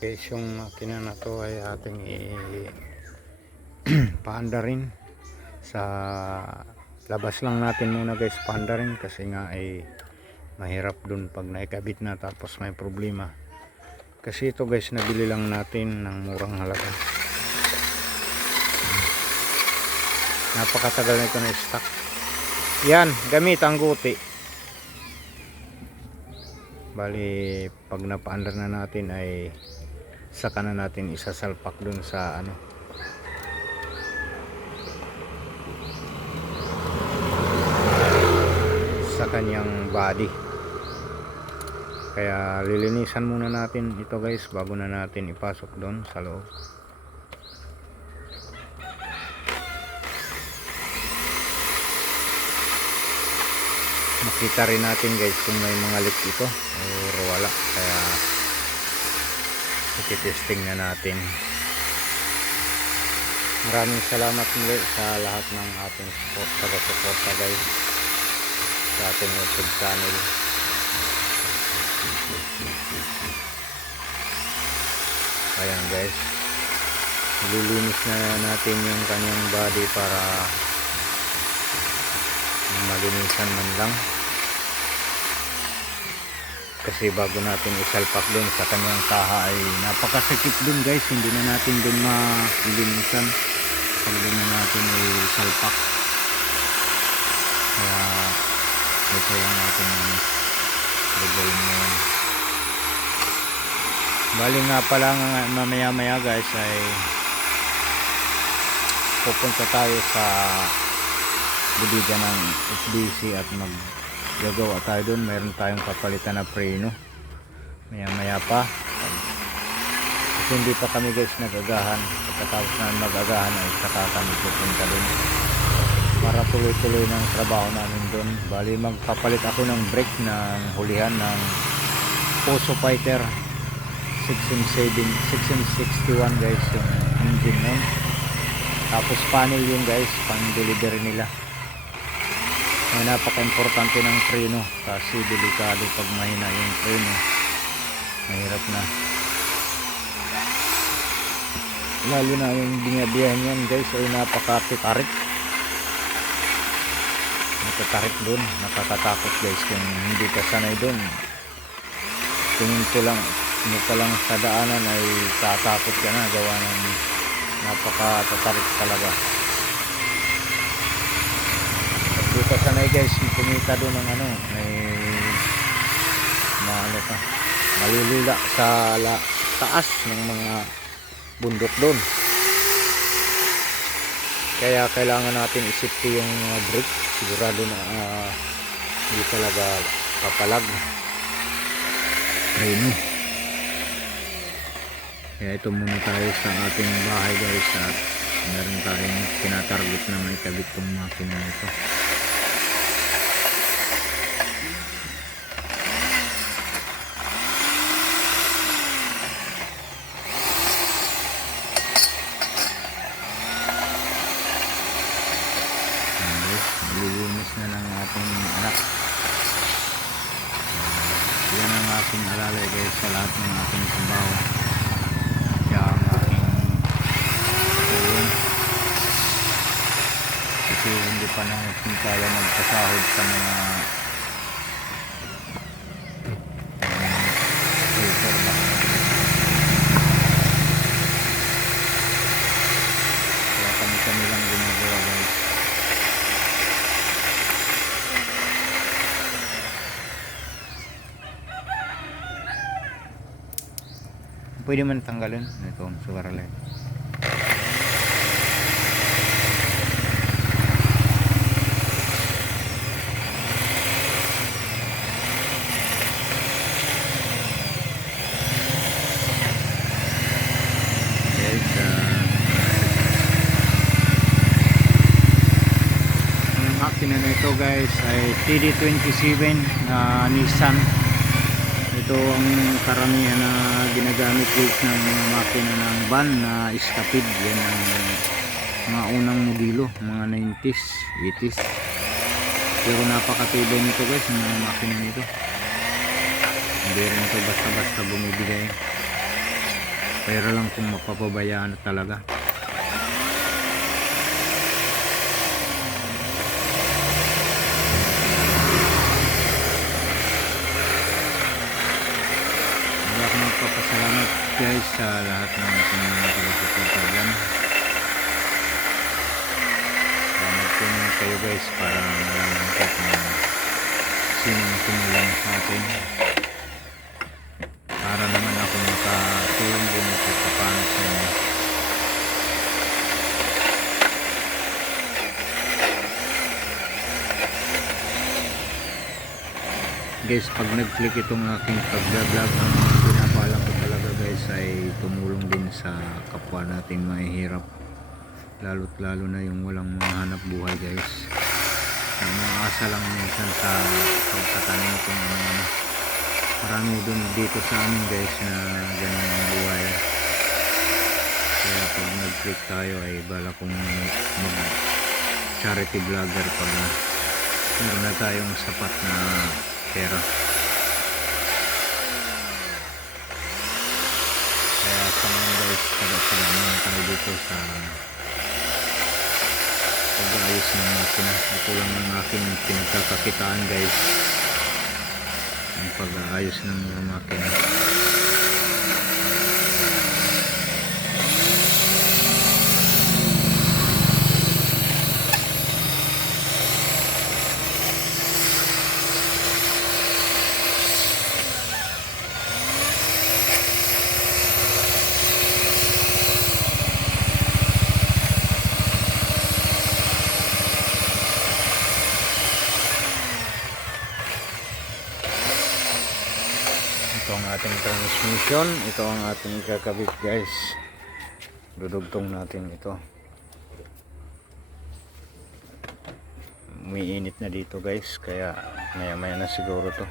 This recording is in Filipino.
Guys, yung makina na to ay ating paanda rin sa labas lang natin muna guys, paanda rin kasi nga ay mahirap dun pag naikabit na tapos may problema. Kasi ito guys, nabili lang natin ng murang halaga. Napakatagal na ito na stock. Yan, gamit ang guti. Bali, pag napaandar na natin ay saka na natin isasalpak dun sa ano, sa kanyang body. Kaya lilinisan muna natin ito guys bago na natin ipasok doon sa loob. Makita rin natin guys kung may mga leak ito or wala, kaya i-testing na natin. Maraming salamat muli sa lahat ng ating taga-suporta guys sa ating YouTube channel. Ayan guys, nililinis na natin yung kanyang body para malinisan man lang, kasi bago natin isalpak dun sa kanyang taha ay napakasakit dun guys, hindi na natin dun malinisan pag dun na natin isalpak. Kaya ito yung ating gagawin ngayon. Bali nga pala mamaya maya guys ay pupunta tayo sa bodega ng FDC at maggagawa tayo doon. Mayroon tayong papalitan na preno maya maya pa, kasi hindi pa kami guys nagagahan. Pagkatapos na magagahan ay saka kami pupunta doon para tuloy-tuloy ng trabaho namin doon. Bali magpapalit ako ng brake ng hulihan ng Poso Fighter 6M61 guys, yung engine nun. Tapos panel yun guys, pang delivery nila. Napaka-importante ng preno kasi delikado pag mahina yung preno, mahirap na, lalo na yung binabiyahan yan guys ay napaka-tarik, nakatarik dun, nakakatakot guys kung hindi ka sanay dun. Tingin ko lang mo pa lang sa daanan ay tatakot ka na, gawa ng napaka-tatarik talaga. Hindi ka sanay guys, kumita doon ng ano, may maano ka, malulula sa taas ng mga bundok doon. Kaya kailangan natin isipti yung brake, sigurado na hindi talaga papalag preno. Kaya ito muna tayo sa ating bahay guys, at meron tayong tinatarget na may kabit tong makina nito. Nililinis na lang ating anak. Yan ang aking alalay guys sa lahat ng ating trabaho. Kaya ang aking tulong, kasi hindi pa natin kaya magpasahod sa mga filter ba. Kaya kami lang ginagawa guys. Pwede man tanggalin ito ang sugar light. Ang makina nito guys ay TD27 na Nissan. Ito ang karamihan na ginagamit guys ng mga makina ng van na Escapade. Yan ang mga unang modelo, mga 90s, 80s. Pero napakatibay nito guys, ang mga makina nito. Hindi rin ito basta-basta bumibigay. pero lang kung mapapabayaan na talaga. Kaya ako magpapasalamat guys sa lahat ng ating mga taga-suporta dyan. Mag-comment kayo guys para malaman ko kung sinong tumulong sa atin, para naman ako makatulong din ito paano sa inyo. Guys, pag nag-click itong aking pag-vlog, ang pinapala ko talaga guys ay tumulong din sa kapwa nating mahihirap, lalo't lalo na yung walang mga hanap buhay guys, na umaasa lang minsan sa pagtatanim kung ano. Marami dun dito sa amin guys na ganun ang buhay, kaya pag nag-click tayo ay bala kong mag charity vlogger pag meron na tayong sapat na pera. Kaya sa mga guys, taga-salaman tayo dito sa pag-aayos ng makina. Ito lang ang aking pinagkakakitaan guys, ang pag-aayos ng mga makina. Ito ang ating transmission, ito ang ating ikakabit guys. Dudugtong natin ito. Umiinit na dito guys, kaya maya maya na siguro to.